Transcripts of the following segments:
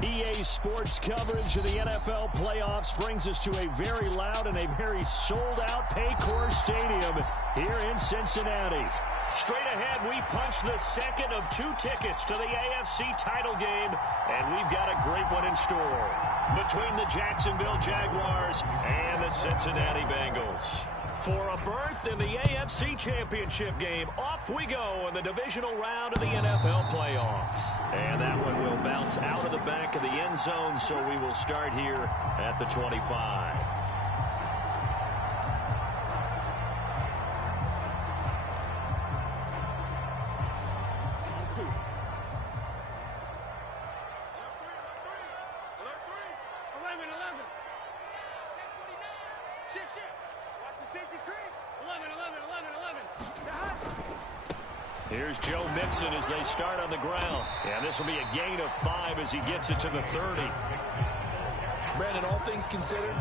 EA Sports coverage of the NFL playoffs brings us to a very loud and a very sold-out Paycor Stadium here in Cincinnati. Straight ahead, we punch the second of 2 tickets to the AFC title game, and we've got a great one in store between the Jacksonville Jaguars and the Cincinnati Bengals. For a berth in the AFC Championship game, off we go in the divisional round of the NFL playoffs. And that one will bounce out of the back of the end zone, so we will start here at the 25. Here's Joe Mixon as they start on the ground. And this will be a gain of 5 as he gets it to the 30. Brandon, all things considered,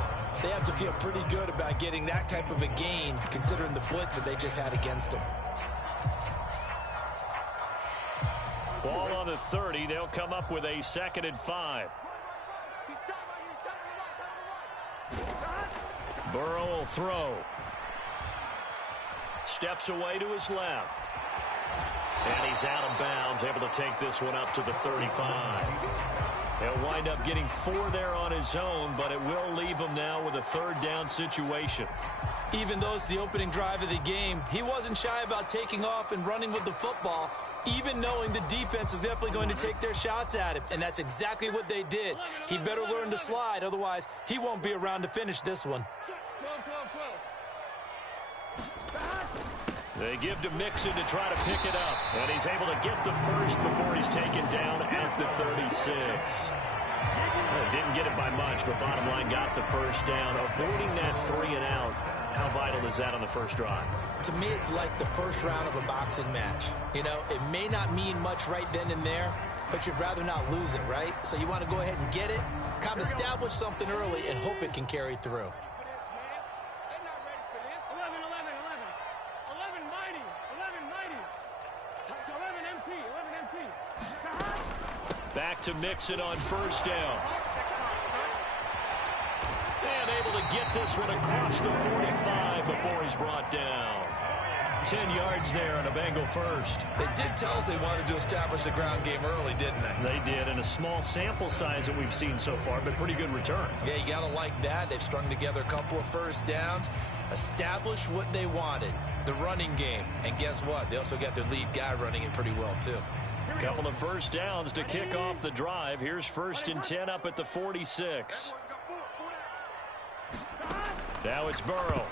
they have to feel pretty good about getting that type of a gain, considering the blitz that they just had against them. Ball on the 30. They'll come up with a 2nd and 5. Burrow will throw. Steps away to his left. And he's out of bounds, able to take this one up to the 35. He'll wind up getting 4 there on his own, but it will leave him now with a 3rd down situation. Even though it's the opening drive of the game, he wasn't shy about taking off and running with the football, even knowing the defense is definitely going to take their shots at him. And that's exactly what they did. He better learn to slide, otherwise he won't be around to finish this one. They give to Mixon to try to pick it up. And he's able to get the first before he's taken down at the 36. Didn't get it by much, but bottom line got the first down. Avoiding that 3 and out. How vital is that on the first drive? To me, it's like the first round of a boxing match. You know, it may not mean much right then and there, but you'd rather not lose it, right? So you want to go ahead and get it, kind of establish something early, and hope it can carry through. Back to Mixon on first down. And able to get this one across the 45 before he's brought down. 10 yards there on a Bengal first. They did tell us they wanted to establish the ground game early, didn't they? They did, and a small sample size that we've seen so far, but pretty good return. Yeah, you got to like that. They've strung together a couple of first downs, established what they wanted, the running game. And guess what? They also got their lead guy running it pretty well, too. Couple of first downs to kick off the drive. Here's 1st and 10 up at the 46. Now it's Burrow.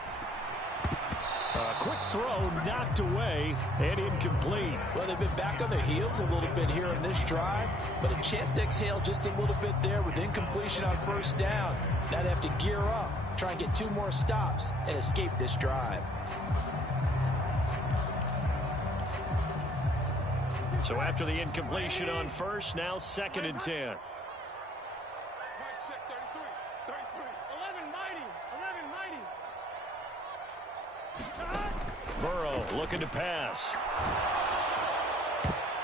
A quick throw knocked away and incomplete. Well, they've been back on their heels a little bit here in this drive, but a chance to exhale just a little bit there with incompletion on first down. Now they have to gear up, try and get 2 more stops and escape this drive. So after the incompletion on first, now 2nd and 10. Burrow looking to pass.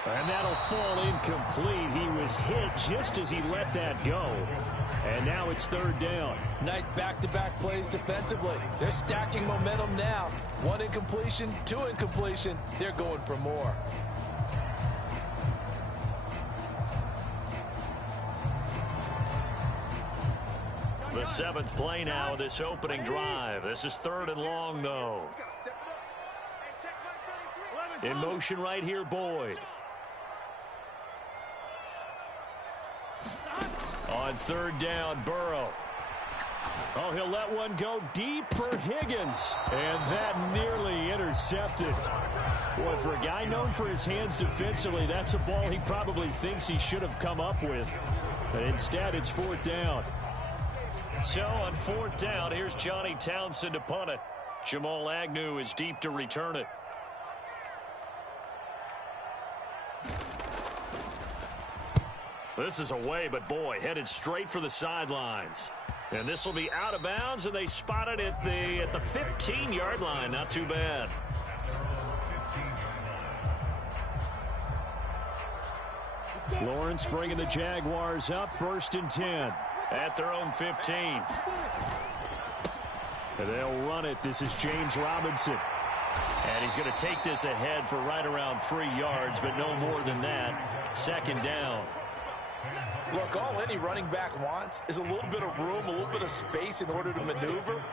And that'll fall incomplete. He was hit just as he let that go. And now it's 3rd down. Nice back-to-back plays defensively. They're stacking momentum now. 1 incompletion, 2 incompletion. They're going for more. The 7th play now of this opening drive. This is 3rd and long, though. In motion right here, Boyd. On 3rd down, Burrow. Oh, he'll let one go deep for Higgins. And that nearly intercepted. Boy, for a guy known for his hands defensively, that's a ball he probably thinks he should have come up with. But instead, it's 4th down. So on 4th down, here's Johnny Townsend to punt it. Jamal Agnew is deep to return it. This is away, but boy, headed straight for the sidelines. And this will be out of bounds, and they spot it at the 15-yard line. Not too bad. Lawrence bringing the Jaguars up 1st and 10 at their own 15. And they'll run it. This is James Robinson. And he's going to take this ahead for right around 3 yards, but no more than that. 2nd down. Look, all any running back wants is a little bit of room, a little bit of space in order to maneuver.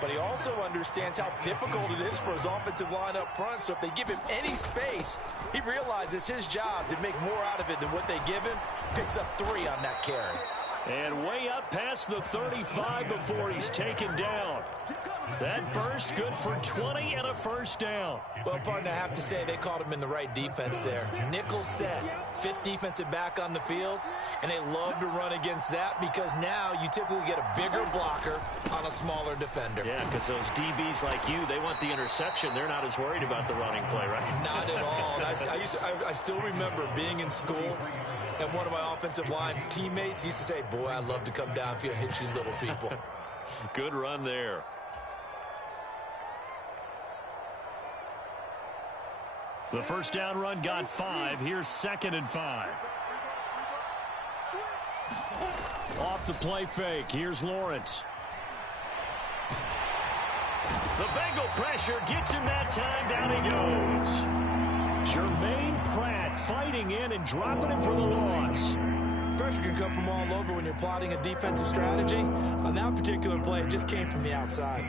But he also understands how difficult it is for his offensive line up front. So if they give him any space, he realizes his job to make more out of it than what they give him. Picks up 3 on that carry. And way up past the 35 before he's taken down. That burst good for 20 and a 1st down. Well, partner, I have to say they caught him in the right defense there. Nickel set, 5th defensive back on the field, and they love to run against that because now you typically get a bigger blocker on a smaller defender. Yeah, because those DBs like you, they want the interception. They're not as worried about the running play, right? Not at all. I still remember being in school, and one of my offensive line teammates used to say, boy, I'd love to come downfield and hit you little people. Good run there. The 1st down run got 5. Here's 2nd and 5. Off the play fake. Here's Lawrence. The Bengal pressure gets him that time. Down he goes. Jermaine Pratt fighting in and dropping him for the loss. Pressure can come from all over when you're plotting a defensive strategy. On that particular play, it just came from the outside.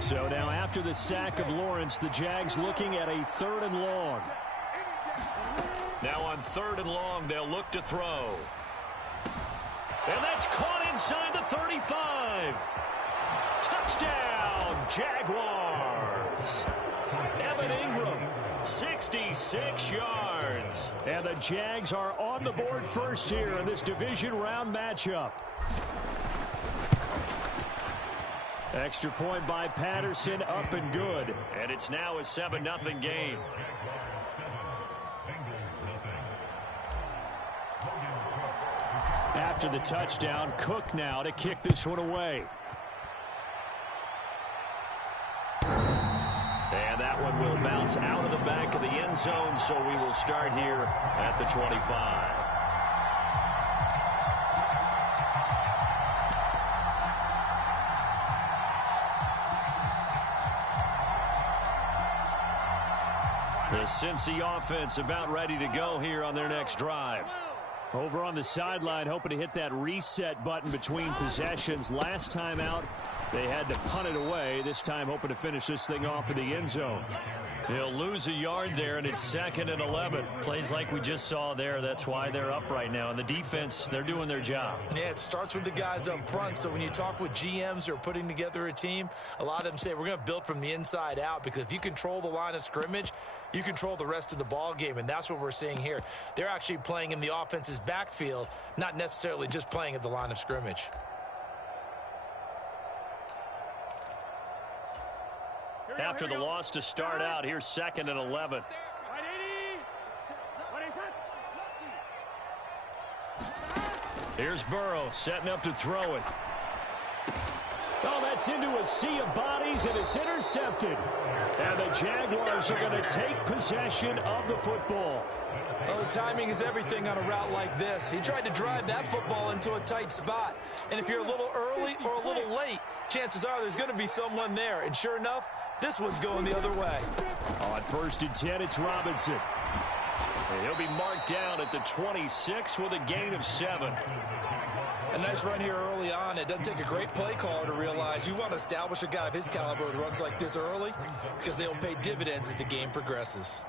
So now after the sack of Lawrence, the Jags looking at a 3rd and long. Now on 3rd and long, they'll look to throw. And that's caught inside the 35. Touchdown, Jaguars. Evan Ingram, 66 yards. And the Jags are on the board first here in this division round matchup. Extra point by Patterson, up and good. And it's now a 7-0 game. After the touchdown, Cook now to kick this one away. And that one will bounce out of the back of the end zone, so we will start here at the 25. The Cincy offense about ready to go here on their next drive. Over on the sideline, hoping to hit that reset button between possessions. Last time out, they had to punt it away. This time, hoping to finish this thing off in the end zone. He'll lose a yard there, and it's 2nd and 11. Plays like we just saw there. That's why they're up right now. And the defense, they're doing their job. Yeah, it starts with the guys up front. So when you talk with GMs who are putting together a team, a lot of them say we're going to build from the inside out, because if you control the line of scrimmage, you control the rest of the ball game, and that's what we're seeing here. They're actually playing in the offense's backfield, not necessarily just playing at the line of scrimmage. After the loss to start out, here's 2nd and 11. Here's Burrow setting up to throw it. Oh, that's into a sea of bodies, and it's intercepted. And the Jaguars are going to take possession of the football. Well, the timing is everything on a route like this. He tried to drive that football into a tight spot. And if you're a little early or a little late, chances are there's going to be someone there. And sure enough, this one's going the other way. On 1st and 10, it's Robinson. And he'll be marked down at the 26 with a gain of 7. A nice run here early on. It doesn't take a great play caller to realize you want to establish a guy of his caliber with runs like this early, because they'll pay dividends as the game progresses.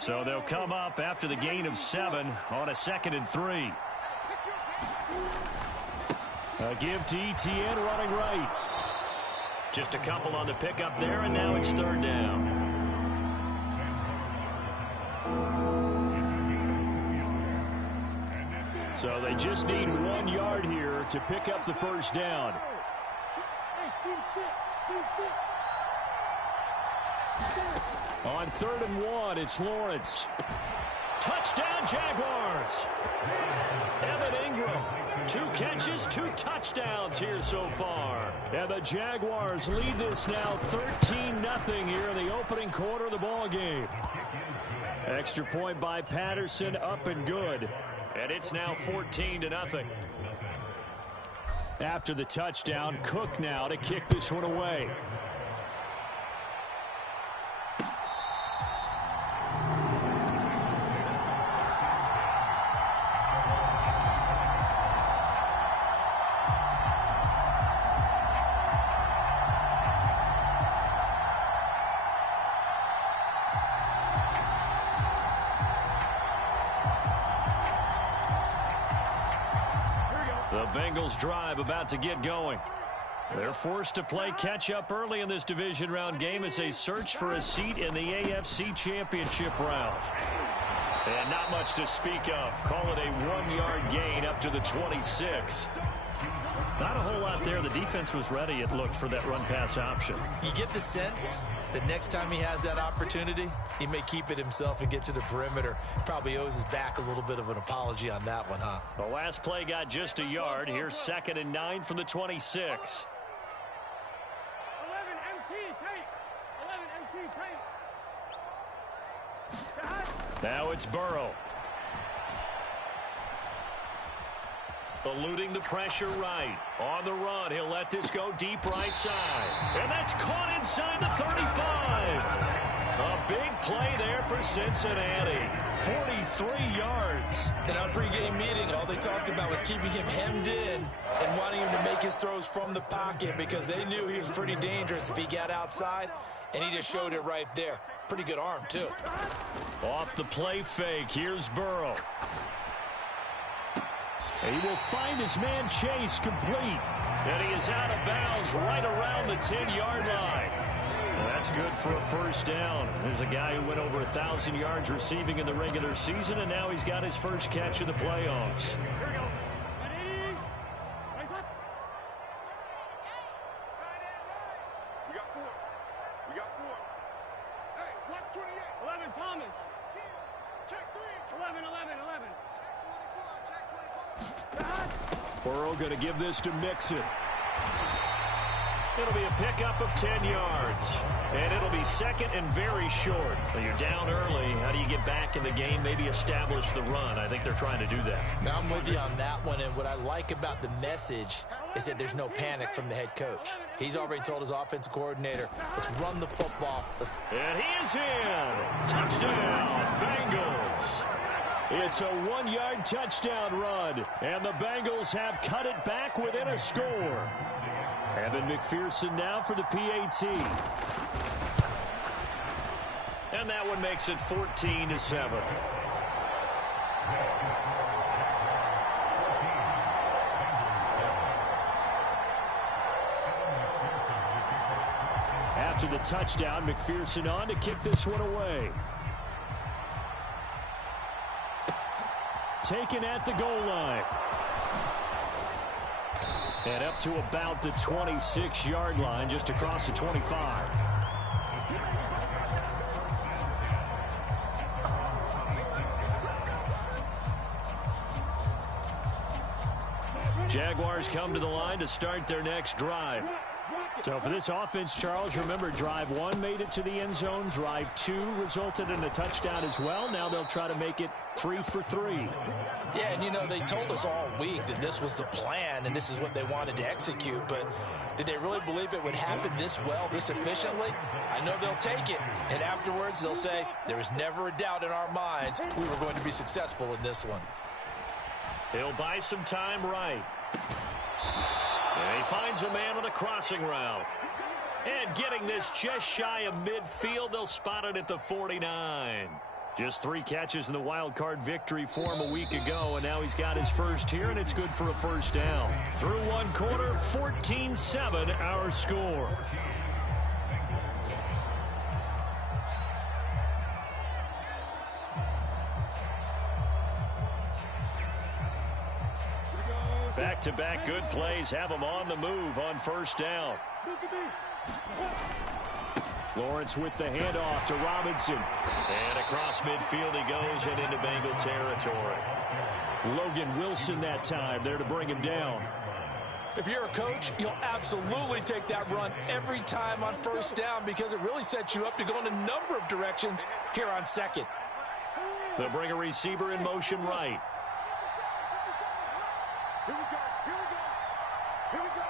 So they'll come up after the gain of 7 on a 2nd and 3. A give to Etienne running right. Just a couple on the pickup there, and now it's 3rd down. So they just need 1 yard here to pick up the 1st down. On 3rd and 1, it's Lawrence. Touchdown, Jaguars. Evan Ingram, 2 catches, 2 touchdowns here so far. And the Jaguars lead this now 13-0 here in the opening quarter of the ball game. Extra point by Patterson, up and good. And it's now 14-0. After the touchdown, Cook now to kick this one away. The Bengals drive about to get going. They're forced to play catch-up early in this division round game as they search for a seat in the AFC Championship round. And not much to speak of. Call it a 1-yard gain up to the 26. Not a whole lot there. The defense was ready, it looked, for that run-pass option. You get the sense that next time he has that opportunity, he may keep it himself and get to the perimeter. Probably owes his back a little bit of an apology on that one, huh? The last play got just a yard. Here's 2nd and 9 from the 26. 11 MT tape. 11 MT tape. Now it's Burrow. Eluding the pressure right. On the run, he'll let this go deep right side. And that's caught inside the 35. A big play there for Cincinnati. 43 yards. In our pregame meeting, all they talked about was keeping him hemmed in and wanting him to make his throws from the pocket because they knew he was pretty dangerous if he got outside, and he just showed it right there. Pretty good arm, too. Off the play fake, here's Burrow. He will find his man Chase complete. And he is out of bounds right around the 10-yard line. That's good for a first down. There's a guy who went over 1,000 yards receiving in the regular season, and now he's got his first catch of the playoffs. Here we go. Ready? Rise up. We got 4. Hey, 128. 11 Thomas. Check 3. 11. Check 24. Burrow going to give this to Mixon. It'll be a pickup of 10 yards. And it'll be 2nd and very short. So you're down early. How do you get back in the game? Maybe establish the run. I think they're trying to do that. Now, I'm with you on that one, and what I like about the message is that there's no panic from the head coach. He's already told his offensive coordinator, let's run the football. And he is in. Touchdown, Bengals. It's a 1-yard touchdown run, and the Bengals have cut it back within a score. Evan McPherson now for the PAT. And that one makes it 14-7. After the touchdown, McPherson on to kick this one away. Taken at the goal line. And up to about the 26-yard line, just across the 25. Jaguars come to the line to start their next drive. So for this offense, Charles, remember, drive 1 made it to the end zone. Drive 2 resulted in a touchdown as well. Now they'll try to make it 3 for 3. Yeah, and you know, they told us all week that this was the plan and this is what they wanted to execute, but did they really believe it would happen this well, this efficiently? I know they'll take it, and afterwards they'll say, there was never a doubt in our minds we were going to be successful in this one. He'll buy some time right. And he finds a man on the crossing route. And getting this just shy of midfield, they'll spot it at the 49. Just 3 catches in the wild card victory for him a week ago, and now he's got his first here, and it's good for a first down. Through 1 quarter, 14-7 our score. Back-to-back good plays have him on the move on first down. Lawrence with the handoff to Robinson. And across midfield he goes and into Bengal territory. Logan Wilson that time there to bring him down. If you're a coach, you'll absolutely take that run every time on first down because it really sets you up to go in a number of directions here on second. They'll bring a receiver in motion right. 57, 57. Here we go. Here we go. Here we go.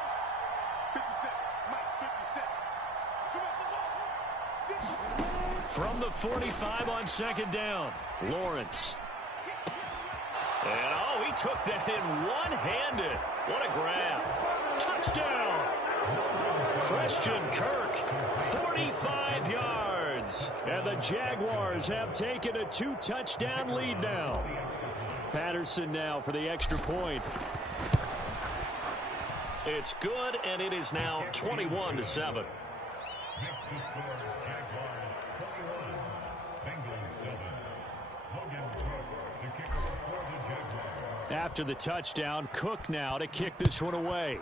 57. Mike, 57. Come on, come on. 57. From the 45 on second down, Lawrence. And, oh, he took that in one-handed. What a grab. Touchdown. Christian Kirk, 45 yards. And the Jaguars have taken a 2-touchdown lead now. Patterson now for the extra point. It's good, and it is now 21-7. After the touchdown, Cook now to kick this one away.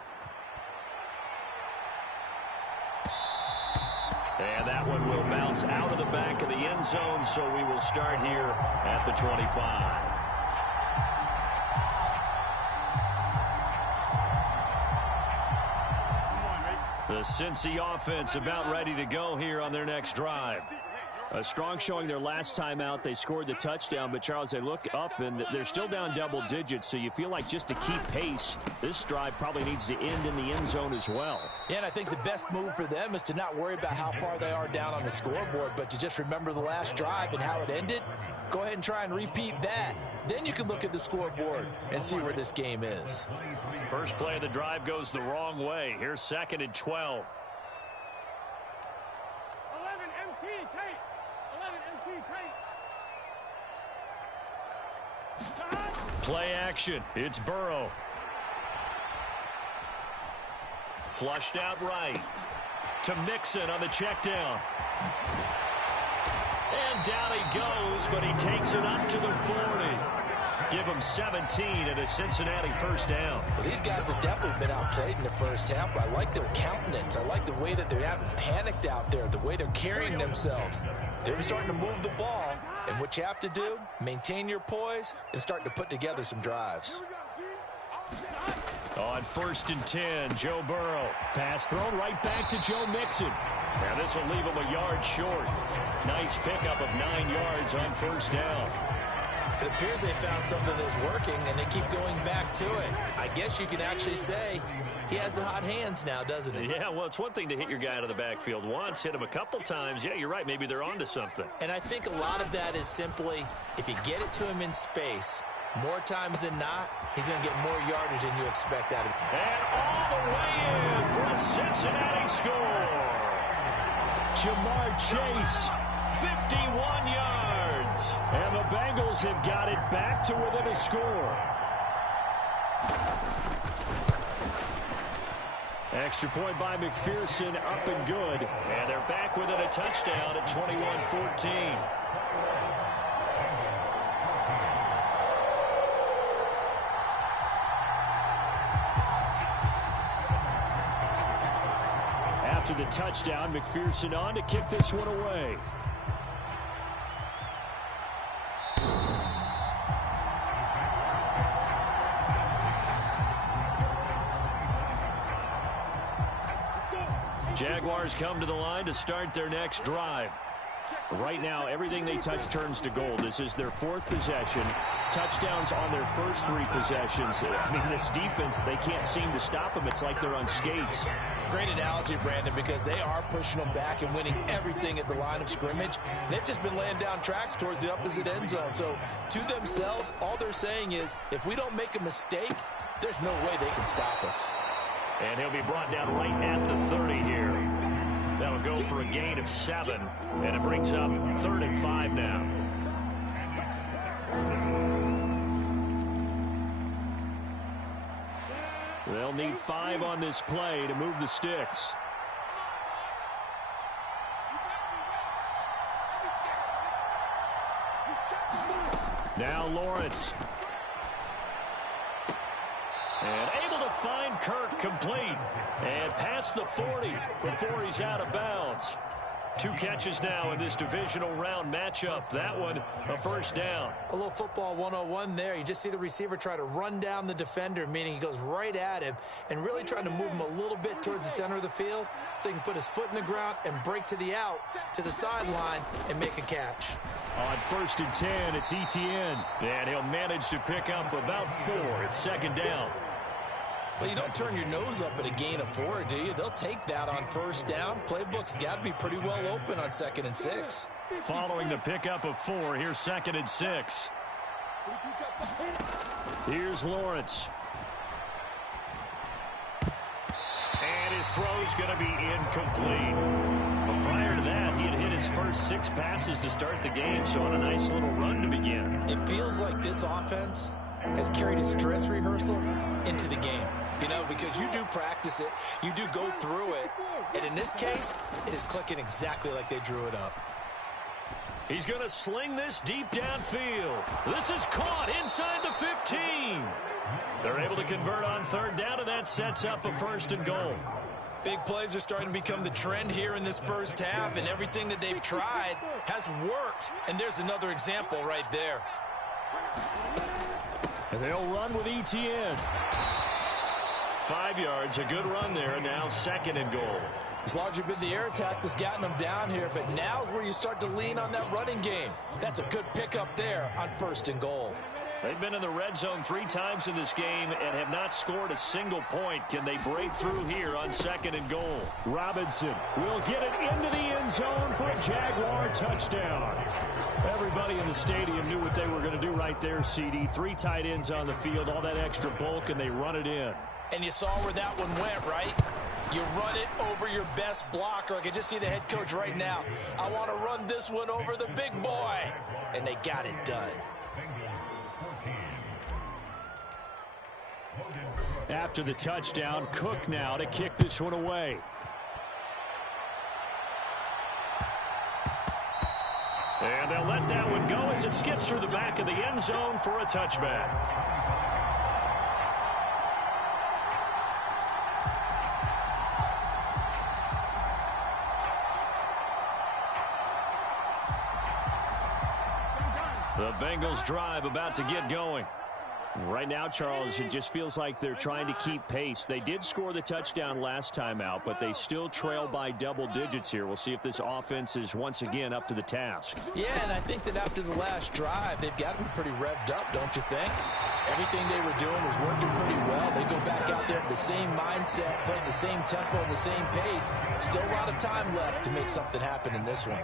And that one will bounce out of the back of the end zone, so we will start here at the 25. The Cincy offense about ready to go here on their next drive. A strong showing their last time out. They scored the touchdown, but, Charles, they look up, and they're still down double digits, so you feel like just to keep pace, this drive probably needs to end in the end zone as well. Yeah, and I think the best move for them is to not worry about how far they are down on the scoreboard, but to just remember the last drive and how it ended. Go ahead and try and repeat that. Then you can look at the scoreboard and see where this game is. First play of the drive goes the wrong way. Here's 2nd and 12. 11 MT tape. 11 MT tape. Play action. It's Burrow. Flushed out right. To Mixon on the check down. And down he goes, but he takes it up to the 40. Give him 17 and a Cincinnati first down. Well, these guys have definitely been outplayed in the first half. I like their countenance. I like the way that they haven't panicked out there, the way they're carrying themselves. They're starting to move the ball, and what you have to do, maintain your poise and start to put together some drives. On 1st and 10, Joe Burrow. Pass thrown right back to Joe Mixon. Now this will leave him a yard short. Nice pickup of 9 yards on first down. It appears they found something that's working, and they keep going back to it. I guess you can actually say he has the hot hands now, doesn't he? Yeah, well, it's one thing to hit your guy out of the backfield once, hit him a couple times. Yeah, you're right. Maybe they're onto something. And I think a lot of that is simply, if you get it to him in space, more times than not, he's going to get more yardage than you expect out of him. And all the way in for a Cincinnati score. Jamar Chase, 51 yards. And the Bengals have got it back to within a score. Extra point by McPherson, up and good. And they're back within a touchdown at 21-14. After the touchdown, McPherson on to kick this one away. Jaguars come to the line to start their next drive. Right now, everything they touch turns to gold. This is their 4th possession. Touchdowns on their first 3 possessions. I mean, this defense, they can't seem to stop them. It's like they're on skates. Great analogy, Brandon, because they are pushing them back and winning everything at the line of scrimmage. They've just been laying down tracks towards the opposite end zone. So, to themselves, all they're saying is, if we don't make a mistake, there's no way they can stop us. And he'll be brought down right at the 30 here. That'll go for a gain of 7, and it brings up 3rd and 5 now. They'll need 5 on this play to move the sticks. Now Lawrence. And able to find Kirk complete. And past the 40 before he's out of bounds. 2 catches now in this divisional round matchup. That one, a first down. A little football 101 there. You just see the receiver try to run down the defender, meaning he goes right at him and really trying to move him a little bit towards the center of the field so he can put his foot in the ground and break to the out, to the sideline, and make a catch. On 1st and 10, it's Etienne. And he'll manage to pick up about 4. It's 2nd down. Well, you don't turn your nose up at a gain of 4, do you? They'll take that on 1st down. Playbook's got to be pretty well open on 2nd and 6. Following the pickup of 4, here's 2nd and 6. Here's Lawrence. And his throw's going to be incomplete. Well, prior to that, he had hit his first 6 passes to start the game, so on a nice little run to begin. It feels like this offense has carried its dress rehearsal into the game. You know, because you do practice it, you do go through it, and in this case, it is clicking exactly like they drew it up. He's going to sling this deep downfield. This is caught inside the 15. They're able to convert on 3rd down, and that sets up a 1st and goal. Big plays are starting to become the trend here in this first half, and everything that they've tried has worked. And there's another example right there. And they'll run with Etienne. 5 yards, a good run there, and now 2nd and goal. It's largely been the air attack that's gotten them down here, but now's where you start to lean on that running game. That's a good pickup there on 1st and goal. They've been in the red zone 3 times in this game and have not scored a single point. Can they break through here on 2nd and goal? Robinson will get it into the end zone for a Jaguar touchdown. Everybody in the stadium knew what they were going to do right there, CD. 3 tight ends on the field, all that extra bulk, and they run it in. And you saw where that one went, right? You run it over your best blocker. I can just see the head coach right now. I want to run this one over the big boy. And they got it done. After the touchdown, Cook now to kick this one away. And they'll let that one go as it skips through the back of the end zone for a touchback. The Bengals drive about to get going. Right now, Charles, it just feels like they're trying to keep pace. They did score the touchdown last time out, but they still trail by double digits here. We'll see if this offense is once again up to the task. Yeah, and I think that after the last drive, they've got to be pretty revved up, don't you think? Everything they were doing was working pretty well. They go back out there with the same mindset, playing the same tempo and the same pace. Still a lot of time left to make something happen in this one.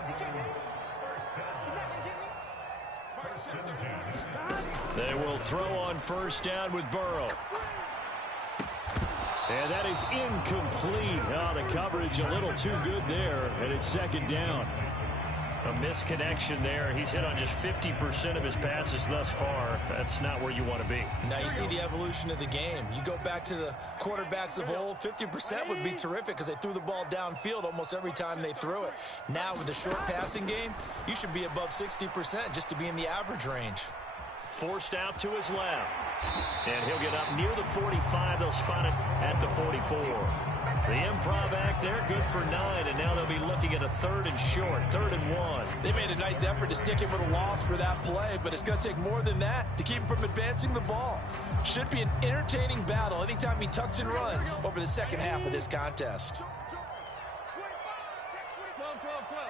They will throw on 1st down with Burrow. And that is incomplete. Oh, the coverage a little too good there, and it's 2nd down. A misconnection there. He's hit on just 50% of his passes thus far. That's not where you want to be. Now you see the evolution of the game. You go back to the quarterbacks of old, 50% would be terrific because they threw the ball downfield almost every time they threw it. Now with the short passing game, you should be above 60% just to be in the average range. Forced out to his left. And he'll get up near the 45. They'll spot it at the 44. The improv act there, good for 9, and now they'll be looking at a 3rd and short, 3rd and 1. They made a nice effort to stick him with a loss for that play, but it's going to take more than that to keep him from advancing the ball. Should be an entertaining battle anytime he tucks and runs over the second half of this contest. 12, 12, 12.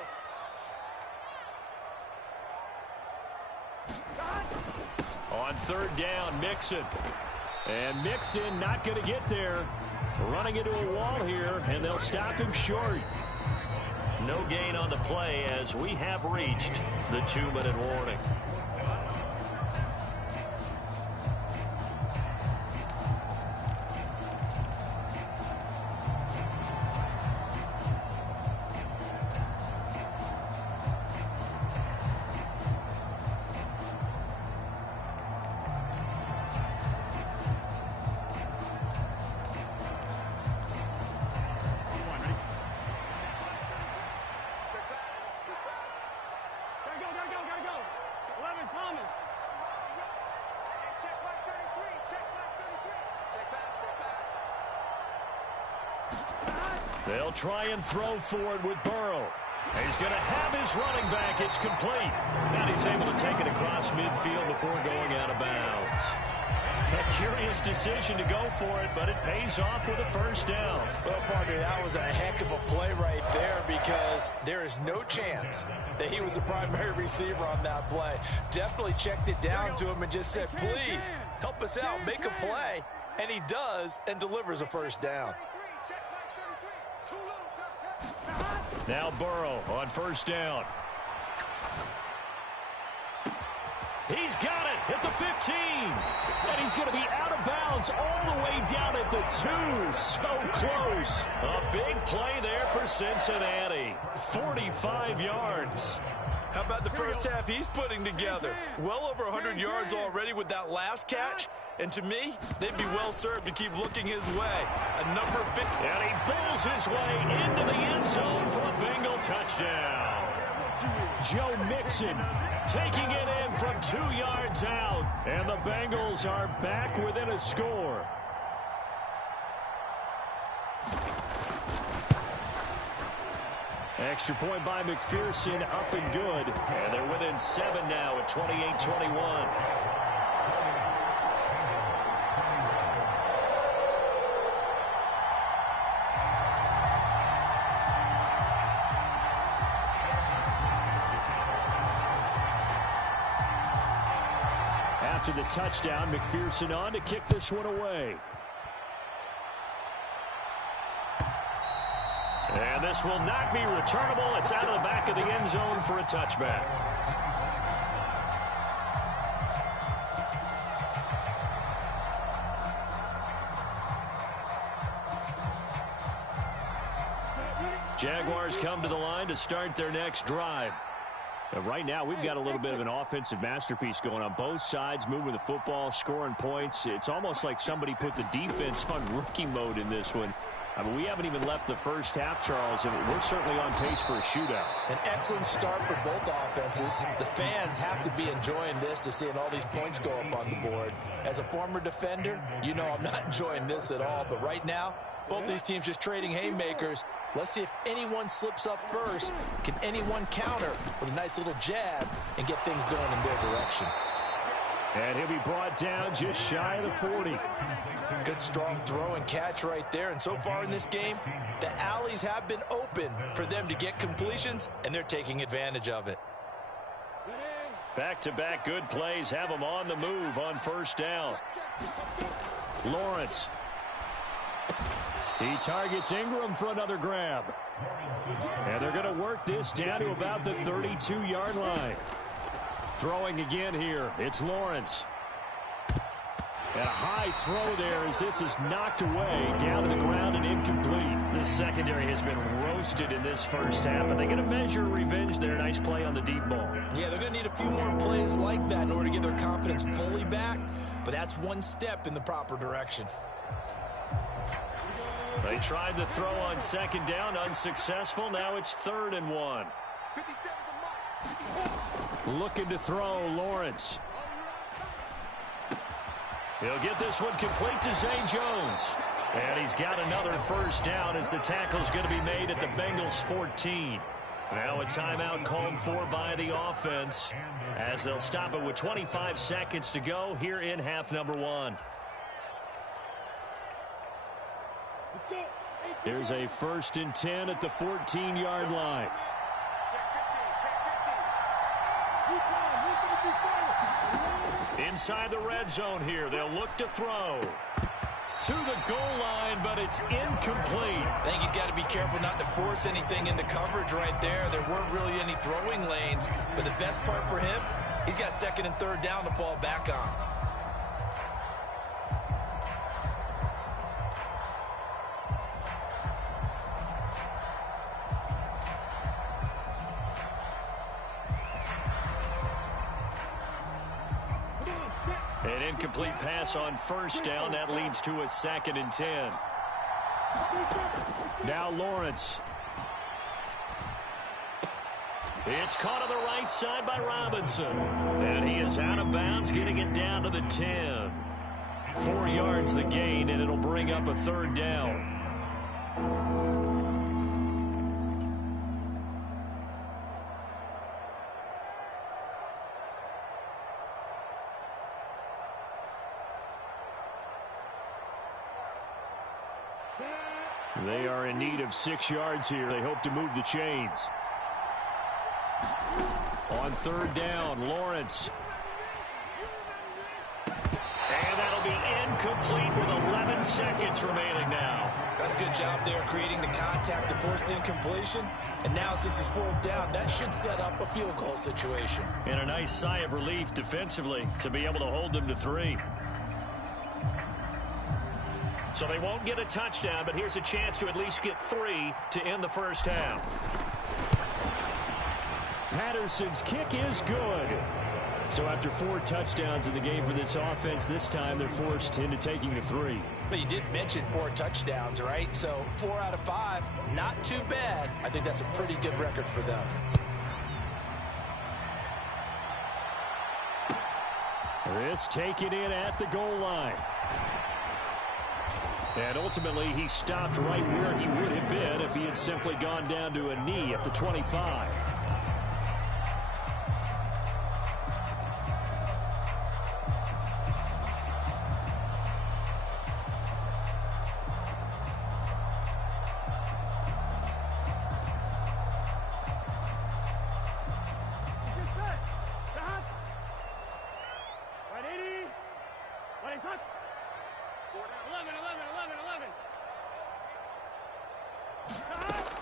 On 3rd down, Mixon. And Mixon not going to get there. Running into a wall here, and they'll stop him short. No gain on the play as we have reached the 2-minute warning. They'll try and throw for it with Burrow. He's going to have his running back. It's complete. And he's able to take it across midfield before going out of bounds. A curious decision to go for it, but it pays off with a first down. Well, partner, that was a heck of a play right there because there is no chance that he was the primary receiver on that play. Definitely checked it down to him and just said, please, help us out, make a play. And he does and delivers a first down. Now Burrow on first down. He's got it at the 15. And he's going to be out of bounds all the way down at the 2. So close. A big play there for Cincinnati. 45 yards. How about the first half he's putting together? Well over 100 yards already with that last catch. And to me, they'd be well served to keep looking his way. A number of big... And he bowls his way into the end zone for a Bengal touchdown. Joe Mixon taking it in from 2 yards out. And the Bengals are back within a score. Extra point by McPherson, up and good. And they're within 7 now at 28-21. After the touchdown, McPherson on to kick this one away. And this will not be returnable. It's out of the back of the end zone for a touchback. Jaguars come to the line to start their next drive. Right now, we've got a little bit of an offensive masterpiece going on both sides, moving the football, scoring points. It's almost like somebody put the defense on rookie mode in this one. I mean, we haven't even left the first half, Charles, and we're certainly on pace for a shootout. An excellent start for both offenses. The fans have to be enjoying this to seeing all these points go up on the board. As a former defender, you know I'm not enjoying this at all, but right now, both these teams just trading haymakers. Let's see if anyone slips up first. Can anyone counter with a nice little jab and get things going in their direction? And he'll be brought down just shy of the 40. Good strong throw and catch right there. And so far in this game, the alleys have been open for them to get completions, and they're taking advantage of it. Back-to-back good plays have them on the move on first down. Lawrence. He targets Ingram for another grab. And they're going to work this down to about the 32-yard line. Throwing again here. It's Lawrence. And a high throw there as this is knocked away down to the ground and incomplete. The secondary has been roasted in this first half, and they're going to measure revenge there. Nice play on the deep ball. Yeah, they're going to need a few more plays like that in order to get their confidence fully back, but that's one step in the proper direction. They tried the throw on second down, unsuccessful. Now it's 3rd and 1. Looking to throw, Lawrence. He'll get this one complete to Zay Jones. And he's got another first down as the tackle's going to be made at the Bengals 14. Now a timeout called for by the offense as they'll stop it with 25 seconds to go here in half number 1. There's a 1st and 10 at the 14-yard line. Inside the red zone here. They'll look to throw. To the goal line, but it's incomplete. I think he's got to be careful not to force anything into coverage right there. There weren't really any throwing lanes, but the best part for him, he's got 2nd and 3rd down to fall back on. An incomplete pass on first down. That leads to a 2nd and 10. Now Lawrence. It's caught on the right side by Robinson. And he is out of bounds, getting it down to the 10. 4 yards the gain, and it'll bring up a 3rd down. They are in need of 6 yards here. They hope to move the chains. On third down, Lawrence. And that'll be incomplete with 11 seconds remaining now. That's a good job there creating the contact to force the incompletion. And now since it's fourth down, that should set up a field goal situation. And a nice sigh of relief defensively to be able to hold them to 3. So they won't get a touchdown, but here's a chance to at least get 3 to end the first half. Patterson's kick is good. So after 4 touchdowns in the game for this offense, this time they're forced into taking the 3. But you did mention 4 touchdowns, right? So 4 out of 5, not too bad. I think that's a pretty good record for them. This taken in at the goal line. And ultimately, he stopped right where he would have been if he had simply gone down to a knee at the 25.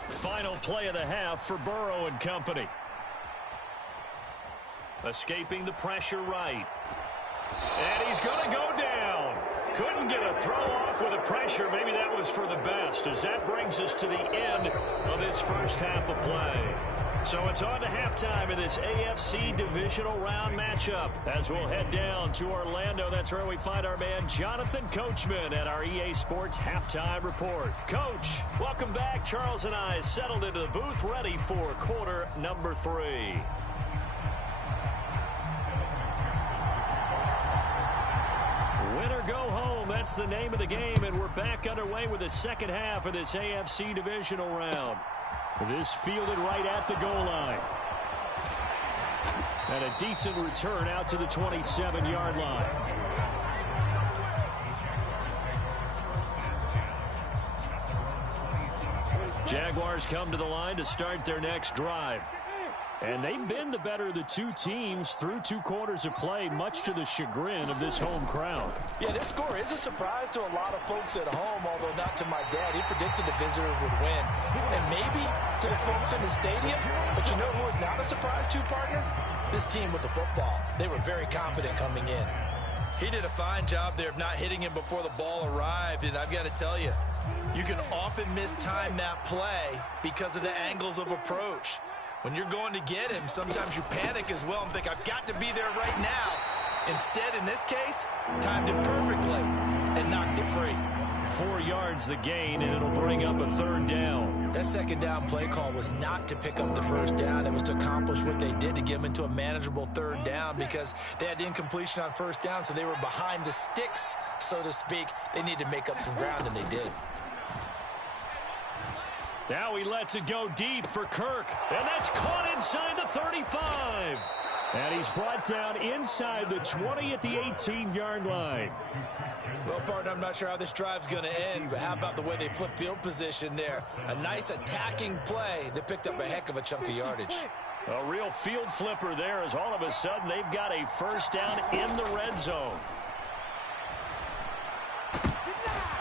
Final play of the half for Burrow and company. Escaping the pressure right. And he's going to go down. Couldn't get a throw off with the pressure. Maybe that was for the best, as that brings us to the end of this first half of play. So it's on to halftime in this AFC divisional round matchup. As we'll head down to Orlando, that's where we find our man Jonathan Coachman at our EA Sports Halftime Report. Coach, welcome back. Charles and I settled into the booth, ready for quarter number 3. Win or go home, that's the name of the game, and we're back underway with the second half of this AFC divisional round. This fielded right at the goal line. And a decent return out to the 27-yard line. Jaguars come to the line to start their next drive. And they've been the better of the 2 teams through 2 quarters of play, much to the chagrin of this home crowd. Yeah, this score is a surprise to a lot of folks at home, although not to my dad. He predicted the visitors would win. And maybe to the folks in the stadium. But you know who is not a surprise to, partner? This team with the football. They were very confident coming in. He did a fine job there of not hitting him before the ball arrived. And I've got to tell you, you can often mistime that play because of the angles of approach. When you're going to get him, sometimes you panic as well and think, I've got to be there right now. Instead, in this case, timed it perfectly and knocked it free. 4 yards the gain, and it'll bring up a third down. That second down play call was not to pick up the first down. It was to accomplish what they did to get them into a manageable third down because they had incompletion on first down, so they were behind the sticks, so to speak. They needed to make up some ground, and they did. Now he lets it go deep for Kirk. And that's caught inside the 35. And he's brought down inside the 20 at the 18-yard line. Well, partner, I'm not sure how this drive's going to end, but how about the way they flip field position there? A nice attacking play that picked up a heck of a chunk of yardage. A real field flipper there, as all of a sudden they've got a first down in the red zone.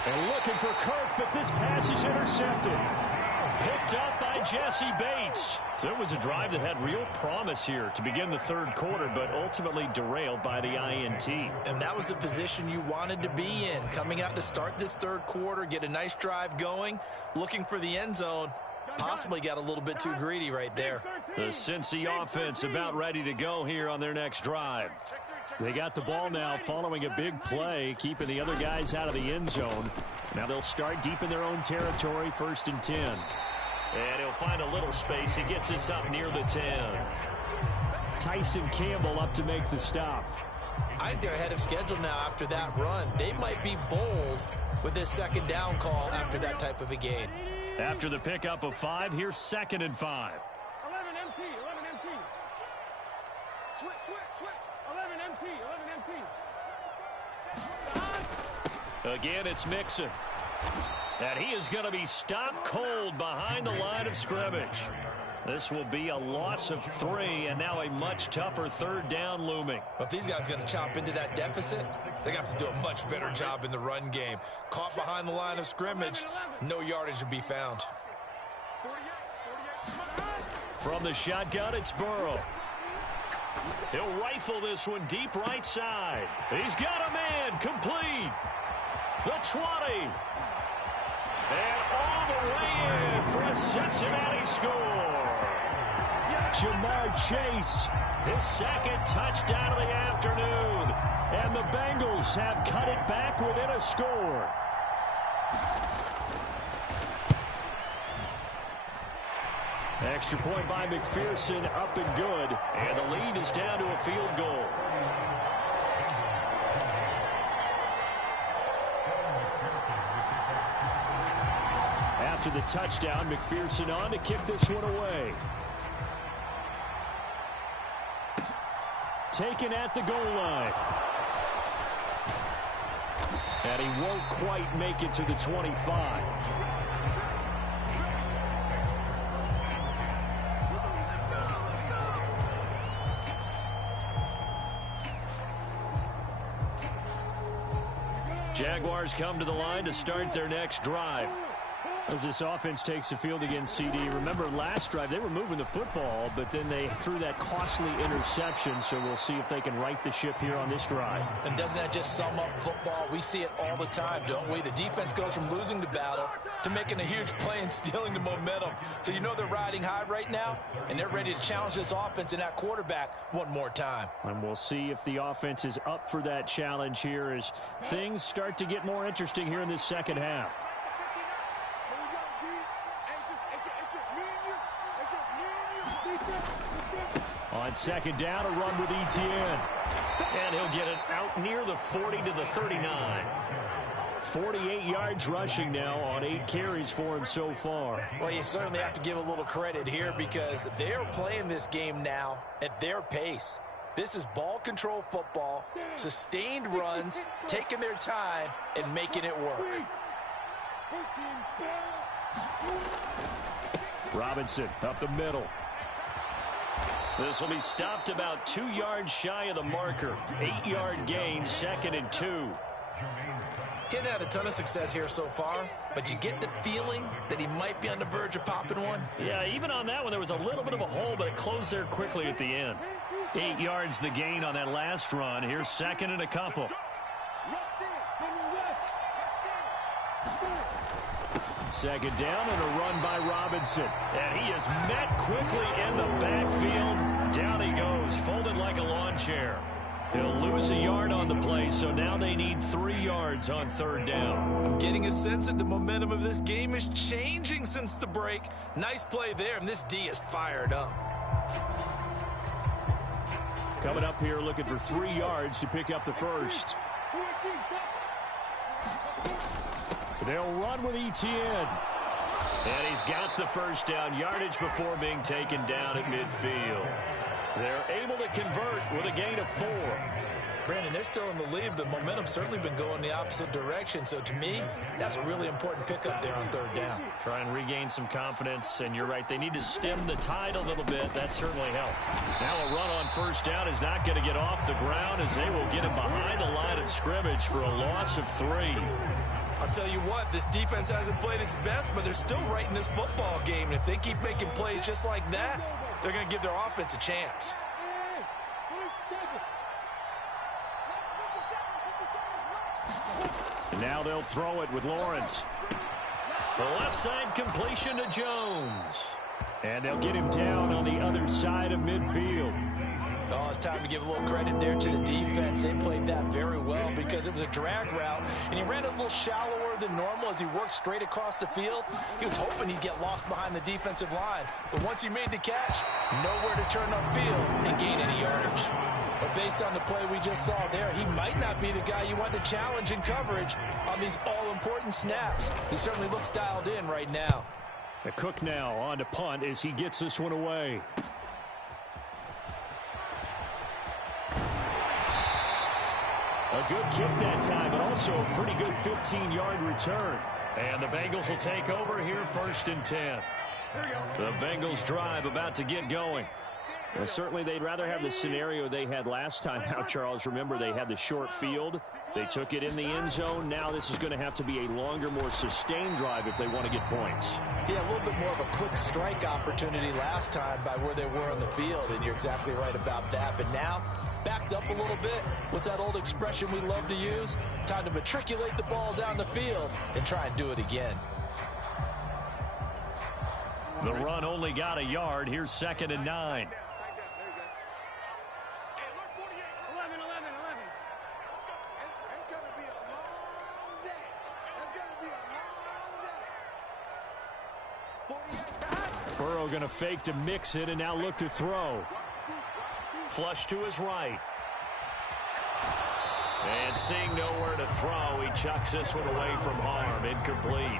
And looking for Kirk, but this pass is intercepted. Picked up by Jesse Bates. So it was a drive that had real promise here to begin the third quarter, but ultimately derailed by the INT. And that was the position you wanted to be in. Coming out to start this third quarter, get a nice drive going, looking for the end zone. Possibly got a little bit too greedy right there. The Cincy offense about ready to go here on their next drive. They got the ball now following a big play, keeping the other guys out of the end zone. Now they'll start deep in their own territory, 1st and 10. And he'll find a little space. He gets us up near the 10. Tyson Campbell up to make the stop. I think they're ahead of schedule now after that run. They might be bold with this second down call after that type of a game. After the pickup of 5, here's 2nd and 5. 11 MT, 11 MT. Switch. 11 MT, 11 MT. Again, it's Mixon. And he is going to be stopped cold behind the line of scrimmage. This will be a loss of 3, and now a much tougher third down looming. But if these guys are going to chop into that deficit, they got to do a much better job in the run game. Caught behind the line of scrimmage, no yardage to be found. From the shotgun, it's Burrow. He'll rifle this one deep right side. He's got a man, complete. The 20. And all the way in for a Cincinnati score. Jamar Chase, his second touchdown of the afternoon. And the Bengals have cut it back within a score. Extra point by McPherson, up and good. And the lead is down to a field goal. After the touchdown, McPherson on to kick this one away. Taken at the goal line. And he won't quite make it to the 25. Jaguars come to the line to start their next drive. As this offense takes the field against CD, remember last drive they were moving the football, but then they threw that costly interception, so we'll see if they can right the ship here on this drive. And doesn't that just sum up football? We see it all the time, don't we? The defense goes from losing the battle to making a huge play and stealing the momentum. So you know they're riding high right now, and they're ready to challenge this offense and that quarterback one more time. And we'll see if the offense is up for that challenge here as things start to get more interesting here in this second half. On second down, a run with Etienne. And he'll get it out near the 40 to the 39. 48 yards rushing now on 8 carries for him so far. Well, you certainly have to give a little credit here because they're playing this game now at their pace. This is ball control football, sustained runs, taking their time, and making it work. Robinson up the middle. This will be stopped about 2 yards shy of the marker. 8-yard gain, 2nd and 2. He's had a ton of success here so far, but you get the feeling that he might be on the verge of popping one. Yeah, even on that one, there was a little bit of a hole, but it closed there quickly at the end. 8 yards the gain on that last run. Here's 2nd and a couple. Second down and a run by Robinson. And he is met quickly in the backfield. Down he goes, folded like a lawn chair. He'll lose a yard on the play, so now they need 3 yards on third down. I'm getting a sense that the momentum of this game is changing since the break. Nice play there, and this D is fired up. Coming up here looking for 3 yards to pick up the first. They'll run with Etienne. And he's got the first down, yardage before being taken down at midfield. They're able to convert with a gain of 4. Brandon, they're still in the lead, but momentum's certainly been going the opposite direction. So to me, that's a really important pickup there on third down. Try and regain some confidence, and you're right, they need to stem the tide a little bit. That certainly helped. Now a run on first down is not going to get off the ground as they will get him behind the line of scrimmage for a loss of 3. I'll tell you what, this defense hasn't played its best, but they're still right in this football game. And if they keep making plays just like that, they're going to give their offense a chance. And now they'll throw it with Lawrence. The left side completion to Jones. And they'll get him down on the other side of midfield. Oh, it's time to give a little credit there to the defense. They played that very well because it was a drag route, and he ran a little shallower than normal as he worked straight across the field. He was hoping he'd get lost behind the defensive line, but once he made the catch, nowhere to turn upfield and gain any yardage. But based on the play we just saw there, he might not be the guy you want to challenge in coverage on these all-important snaps. He certainly looks dialed in right now. The Cook now on to punt as he gets this one away. A good kick that time, but also a pretty good 15-yard return. And the Bengals will take over here 1st and 10. The Bengals drive about to get going. Well, certainly they'd rather have the scenario they had last time out, Charles. Remember, they had the short field. They took it in the end zone. Now this is going to have to be a longer, more sustained drive if they want to get points. Yeah, a little bit more of a quick strike opportunity last time by where they were on the field, and you're exactly right about that. But now, backed up a little bit. What's that old expression we love to use? Time to matriculate the ball down the field and try and do it again. The run only got a yard. Here's 2nd and 9. 11. Burrow going to fake to mix it and now look to throw. Flush to his right. And seeing nowhere to throw, he chucks this one away from harm. Incomplete.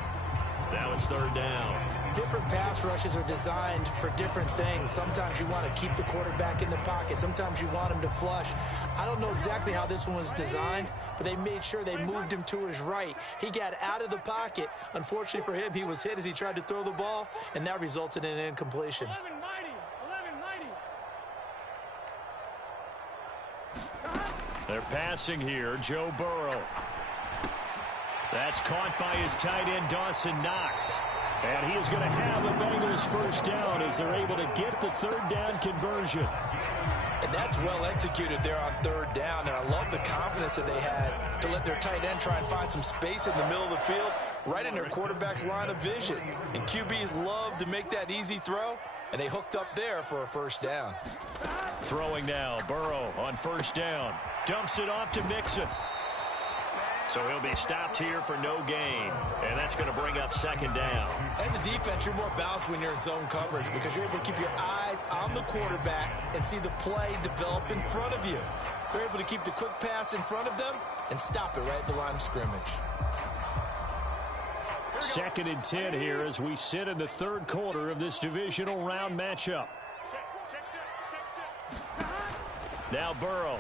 Now it's 3rd down. Different pass rushes are designed for different things. Sometimes you want to keep the quarterback in the pocket. Sometimes you want him to flush. I don't know exactly how this one was designed, but they made sure they moved him to his right. He got out of the pocket. Unfortunately for him, he was hit as he tried to throw the ball, and that resulted in an incompletion. 11 mighty. They're passing here. Joe Burrow. That's caught by his tight end, Dawson Knox. And he is going to have the Bengals 1st down as they're able to get the 3rd down conversion. And that's well executed there on 3rd down. And I love the confidence that they had to let their tight end try and find some space in the middle of the field, right in their quarterback's line of vision. And QBs love to make that easy throw, and they hooked up there for a 1st down. Throwing now, Burrow on 1st down. Dumps it off to Mixon. So he'll be stopped here for no gain. And that's going to bring up 2nd down. As a defense, you're more balanced when you're in zone coverage because you're able to keep your eyes on the quarterback and see the play develop in front of you. You're able to keep the quick pass in front of them and stop it right at the line of scrimmage. 2nd and 10 here as we sit in the 3rd quarter of this divisional round matchup. Now Burrow.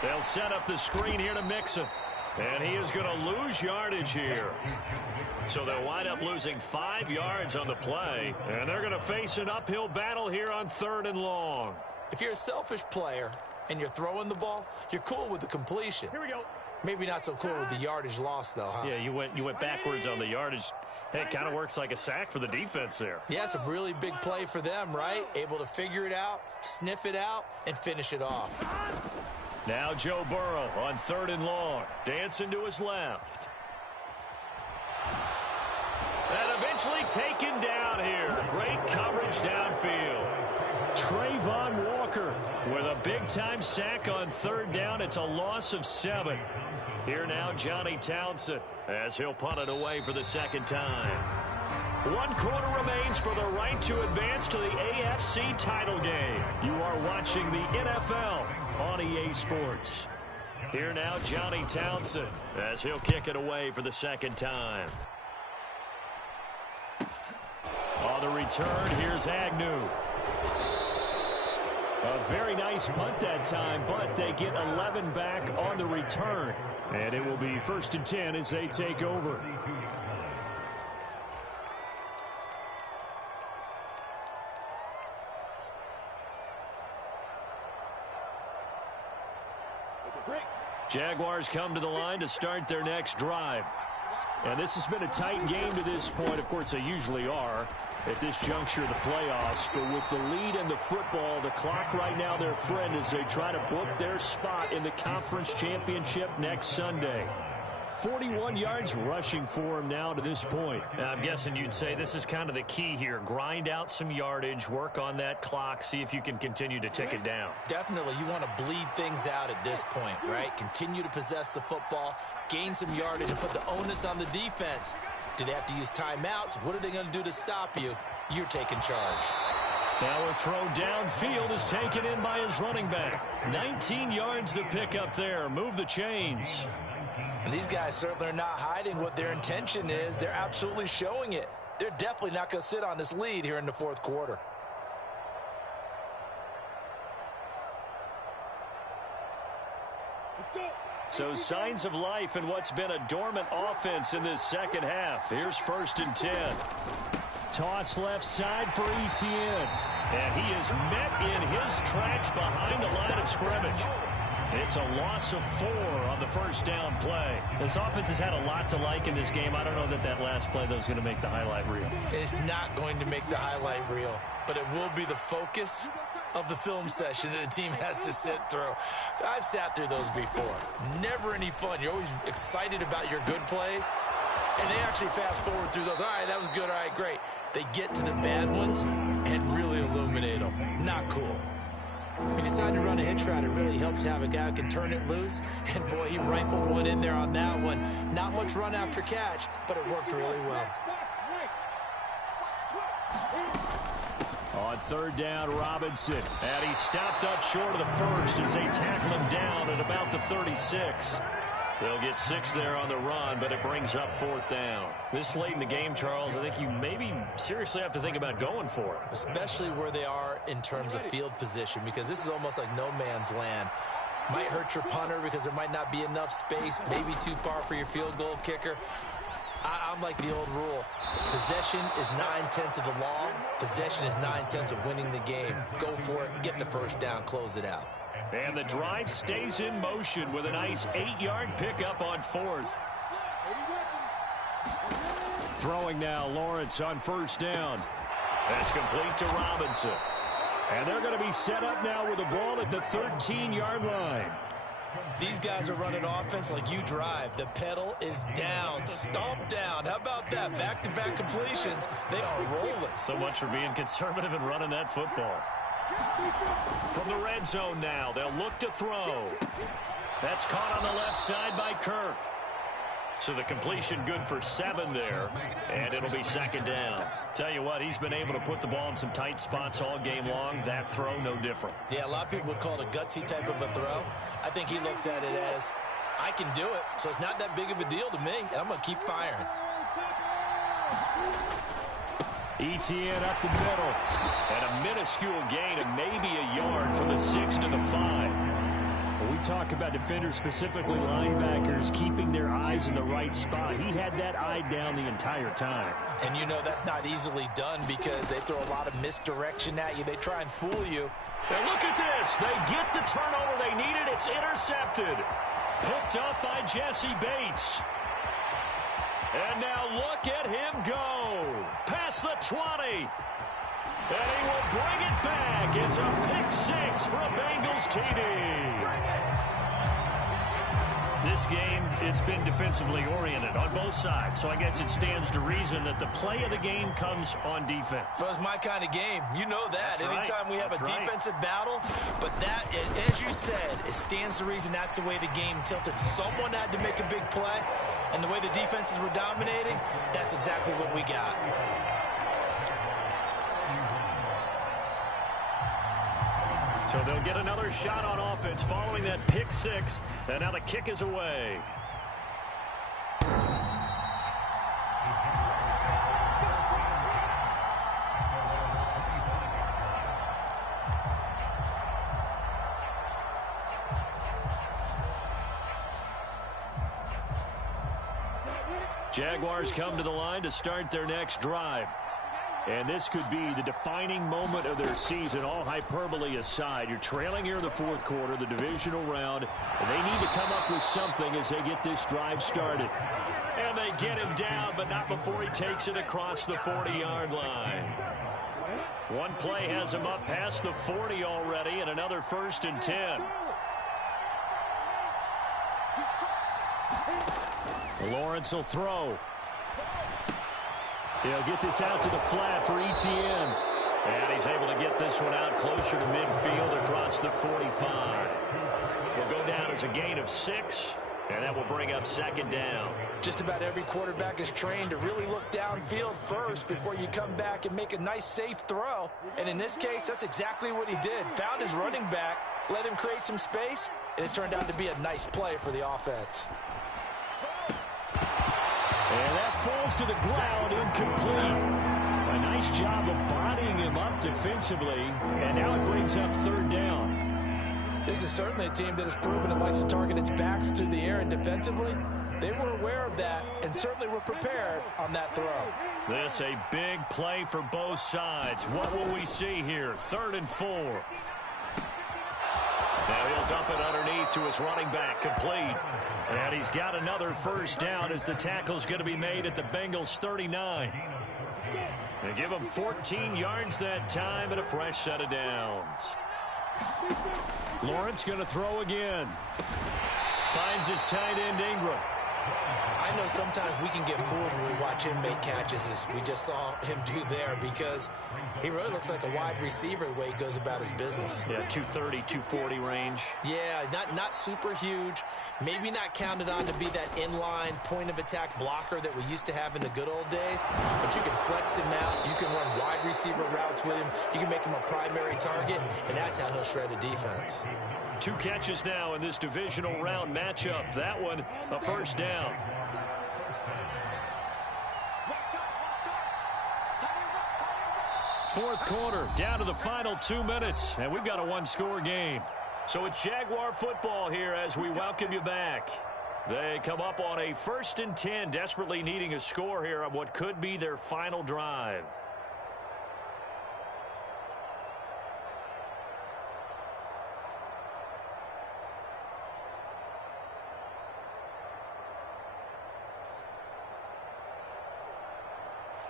They'll set up the screen here to Mixon. And he is going to lose yardage here. So they'll wind up losing 5 yards on the play. And they're going to face an uphill battle here on 3rd and long. If you're a selfish player and you're throwing the ball, you're cool with the completion. Here we go. Maybe not so cool with the yardage loss, though, huh? Yeah, you went backwards on the yardage. Hey, it kind of works like a sack for the defense there. Yeah, it's a really big play for them, right? Able to figure it out, sniff it out, and finish it off. Now Joe Burrow on 3rd and long. Dancing to his left. And eventually taken down here. Great coverage downfield. Trayvon Walker with a big-time sack on 3rd down. It's a loss of 7. Here now Johnny Townsend as he'll punt it away for the 2nd time. 1 quarter remains for the right to advance to the AFC title game. You are watching the NFL on EA Sports. Here now Johnny Townsend as he'll kick it away for the 2nd time. On the return, here's Agnew. A very nice punt that time, but they get 11 back on the return. And it will be 1st and 10 as they take over. Jaguars come to the line to start their next drive. And this has been a tight game to this point. Of course, they usually are at this juncture of the playoffs. But with the lead in the football, the clock right now their friend as they try to book their spot in the conference championship next Sunday. 41 yards rushing for him now to this point. Now, I'm guessing you'd say this is kind of the key here. Grind out some yardage, work on that clock, see if you can continue to tick it down. Definitely, you want to bleed things out at this point, right? Continue to possess the football, gain some yardage, and put the onus on the defense. Do they have to use timeouts? What are they going to do to stop you? You're taking charge. Now a throw downfield is taken in by his running back. 19 yards to pick up there. Move the chains. And these guys certainly are not hiding what their intention is. They're absolutely showing it. They're definitely not going to sit on this lead here in the 4th quarter. Let's go. So signs of life in what's been a dormant offense in this second half. Here's 1st and 10. Toss left side for Etienne. And he is met in his tracks behind the line of scrimmage. It's a loss of 4 on the first down play. This offense has had a lot to like in this game. I don't know that last play, though, is going to make the highlight reel. It's not going to make the highlight reel, but it will be the focus of the film session that the team has to sit through. I've sat through those before. Never any fun. You're always excited about your good plays, and they actually fast forward through those. All right, that was good. All right, great. They get to the bad ones and really illuminate them. Not cool. We decided to run a hitch route. It really helps to have a guy who can turn it loose. And, boy, he rifled one in there on that one. Not much run after catch, but it worked really well. On 3rd down, Robinson. And he stopped up short of the first as they tackle him down at about the 36. They'll get 6 there on the run, but it brings up 4th down. This late in the game, Charles, I think you maybe seriously have to think about going for it. Especially where they are in terms of field position, because this is almost like no man's land. Might hurt your punter because there might not be enough space, maybe too far for your field goal kicker. I'm like the old rule. Possession is 9/10 of the law. Possession is 9/10 of winning the game. Go for it, get the first down, close it out. And the drive stays in motion with a nice 8-yard pickup on 4th. Throwing now, Lawrence on 1st down. That's complete to Robinson. And they're going to be set up now with the ball at the 13-yard line. These guys are running offense like you drive. The pedal is down, stomp down. How about that? Back-to-back completions. They are rolling. So much for being conservative and running that football. From the red zone now, they'll look to throw. That's caught on the left side by Kirk. So the completion good for 7 there, and it'll be 2nd down. Tell you what, he's been able to put the ball in some tight spots all game long. That throw, no different. Yeah, a lot of people would call it a gutsy type of a throw. I think he looks at it as, I can do it, so it's not that big of a deal to me, and I'm going to keep firing. Etienne up the middle. And a minuscule gain of maybe a yard from the 6 to the 5. When we talk about defenders, specifically linebackers, keeping their eyes in the right spot, he had that eye down the entire time. And you know that's not easily done because they throw a lot of misdirection at you. They try and fool you. And look at this. They get the turnover they needed. It's intercepted. Picked up by Jesse Bates. And now look at him go. Past the 20. And he will bring it back. It's a pick 6 for a Bengals TD. This game, it's been defensively oriented on both sides. So I guess it stands to reason that the play of the game comes on defense. So it's my kind of game. You know that. That's Anytime right. we have a defensive battle. But that, as you said, it stands to reason that's the way the game tilted. Someone had to make a big play. And the way the defenses were dominating, that's exactly what we got. So they'll get another shot on offense following that pick 6. And now the kick is away. Jaguars come to the line to start their next drive. And this could be the defining moment of their season, all hyperbole aside. You're trailing here in the 4th quarter, the divisional round, and they need to come up with something as they get this drive started. And they get him down, but not before he takes it across the 40-yard line. One play has him up past the 40 already, and another 1st and 10. Lawrence will throw. He'll get this out to the flat for Etienne. And he's able to get this one out closer to midfield across the 45. Will go down as a gain of 6, and that will bring up 2nd down. Just about every quarterback is trained to really look downfield first before you come back and make a nice, safe throw. And in this case, that's exactly what he did. Found his running back, let him create some space, and it turned out to be a nice play for the offense. And that falls to the ground, incomplete. A nice job of bodying him up defensively, and now it brings up 3rd down. This is certainly a team that has proven it likes to target its backs through the air, and defensively, they were aware of that and certainly were prepared on that throw. This a big play for both sides. What will we see here? 3rd and 4. Now he'll dump it underneath to his running back, complete. And he's got another first down as the tackle's going to be made at the Bengals 39. They give him 14 yards that time and a fresh set of downs. Lawrence going to throw again. Finds his tight end Ingram. I know sometimes we can get fooled when we watch him make catches, as we just saw him do there, because he really looks like a wide receiver the way he goes about his business. Yeah, 230, 240 range. Yeah, not super huge. Maybe not counted on to be that inline point-of-attack blocker that we used to have in the good old days. But you can flex him out. You can run wide receiver routes with him. You can make him a primary target, and that's how he'll shred a defense. 2 catches now in this divisional round matchup. That one, a first down. Fourth quarter, down to the final 2 minutes, and we've got a 1-score game. So it's Jaguar football here as we welcome you back. They come up on a 1st and 10, desperately needing a score here on what could be their final drive.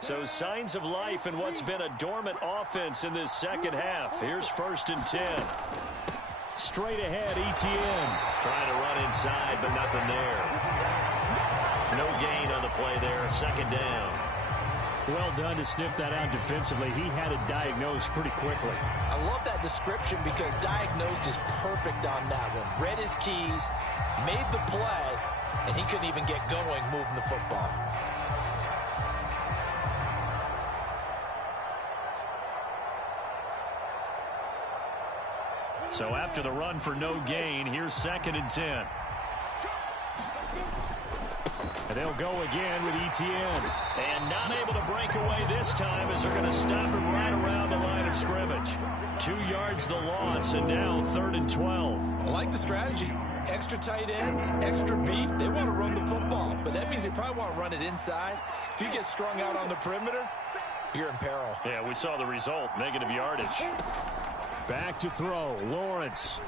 So signs of life in what's been a dormant offense in this second half. Here's 1st and 10. Straight ahead, Etienne. Trying to run inside, but nothing there. No gain on the play there. 2nd down. Well done to sniff that out defensively. He had it diagnosed pretty quickly. I love that description because diagnosed is perfect on that one. Read his keys, made the play, and he couldn't even get going moving the football. So after the run for no gain, here's 2nd and 10. And they'll go again with Etienne. And not able to break away this time as they're going to stop him right around the line of scrimmage. 2 yards the loss, and now 3rd and 12. I like the strategy. Extra tight ends, extra beef. They want to run the football, but that means they probably want to run it inside. If you get strung out on the perimeter, you're in peril. Yeah, we saw the result, negative yardage. Back to throw, Lawrence.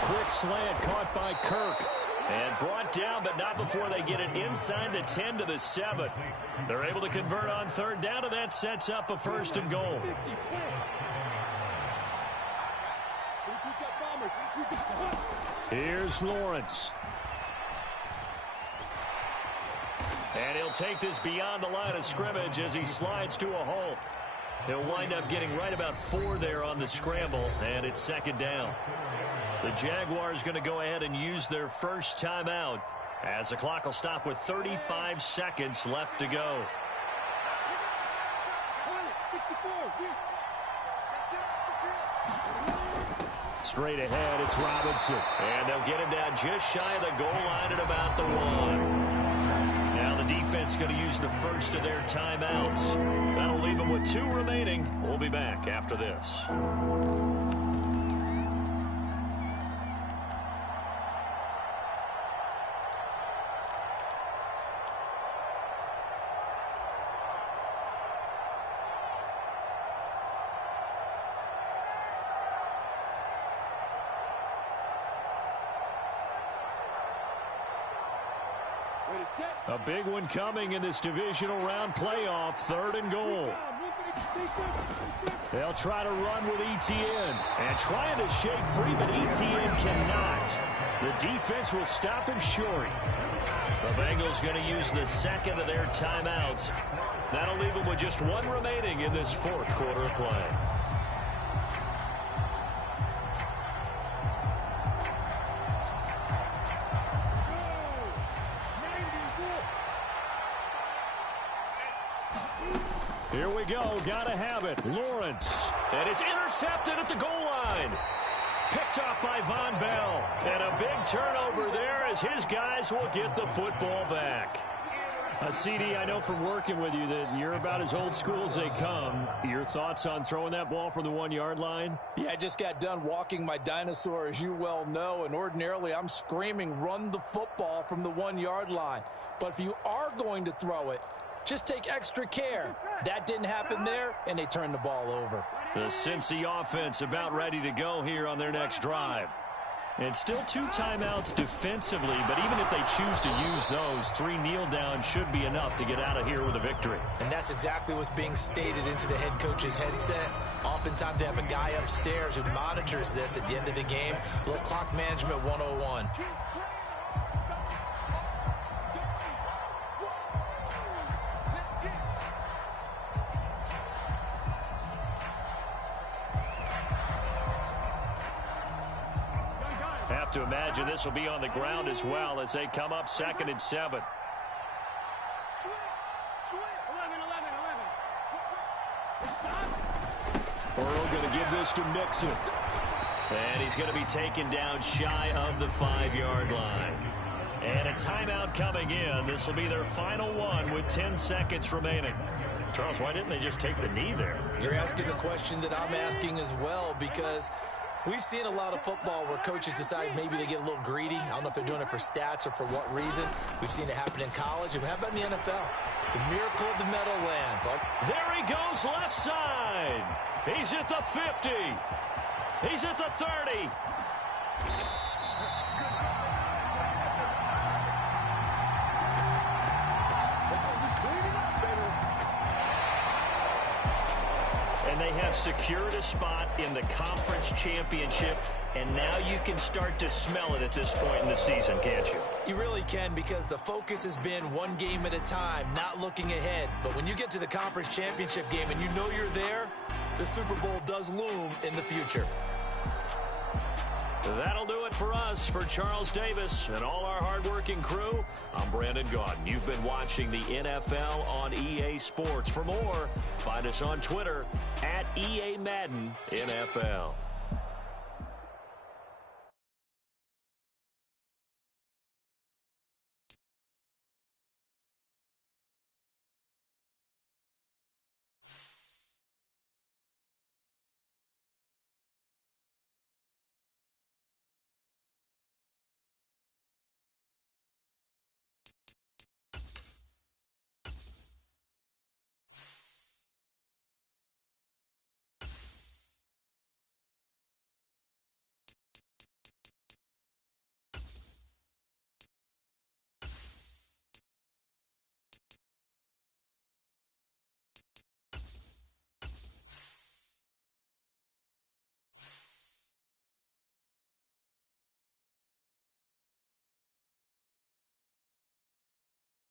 Quick slant caught by Kirk. And brought down, but not before they get it inside the 10 to the 7. They're able to convert on 3rd down, and that sets up a 1st and goal. Here's Lawrence. And he'll take this beyond the line of scrimmage as he slides to a halt. He'll wind up getting right about 4 there on the scramble, and it's 2nd down. The Jaguars going to go ahead and use their first timeout as the clock will stop with 35 seconds left to go. Straight ahead, it's Robinson. And they'll get him down just shy of the goal line at about the 1. Now the defense going to use the first of their timeouts. That'll leave them with 2 remaining. We'll be back after this. A big one coming in this divisional round playoff, 3rd and goal. They'll try to run with Etienne. And trying to shake free, but Etienne cannot. The defense will stop him short. The Bengals going to use the 2nd of their timeouts. That'll leave them with just 1 remaining in this 4th quarter of play. Here we go. Gotta have it. Lawrence. And it's intercepted at the goal line. Picked off by Von Bell. And a big turnover there as his guys will get the football back. CD, I know from working with you that you're about as old school as they come. Your thoughts on throwing that ball from the 1-yard line? Yeah, I just got done walking my dinosaur, as you well know, and ordinarily I'm screaming, run the football from the 1-yard line. But if you are going to throw it, just take extra care. That didn't happen there, and they turned the ball over. The Cincy offense about ready to go here on their next drive. And still 2 timeouts defensively, but even if they choose to use those, 3 kneel downs should be enough to get out of here with a victory. And that's exactly what's being stated into the head coach's headset. Oftentimes they have a guy upstairs who monitors this at the end of the game. A little clock management 101. Have to imagine this will be on the ground as well as they come up 2nd and 7. 11, 11, 11. Burrow going to give this to Mixon. And he's going to be taken down shy of the 5-yard line. And a timeout coming in. This will be their final one with 10 seconds remaining. Charles, why didn't they just take the knee there? You're asking a question that I'm asking as well, because we've seen a lot of football where coaches decide maybe they get a little greedy. I don't know if they're doing it for stats or for what reason. We've seen it happen in college. And how about in the NFL? The miracle of the Meadowlands. There he goes left side. He's at the 50. He's at the 30. And they have secured a spot in the conference championship, and now you can start to smell it at this point in the season, can't you? You really can, because the focus has been one game at a time, not looking ahead. But when you get to the conference championship game and you know you're there, the Super Bowl does loom in the future. That'll do it for us. For Charles Davis and all our hardworking crew, I'm Brandon Gaudin. You've been watching the NFL on EA Sports. For more, find us on Twitter @EA Madden NFL.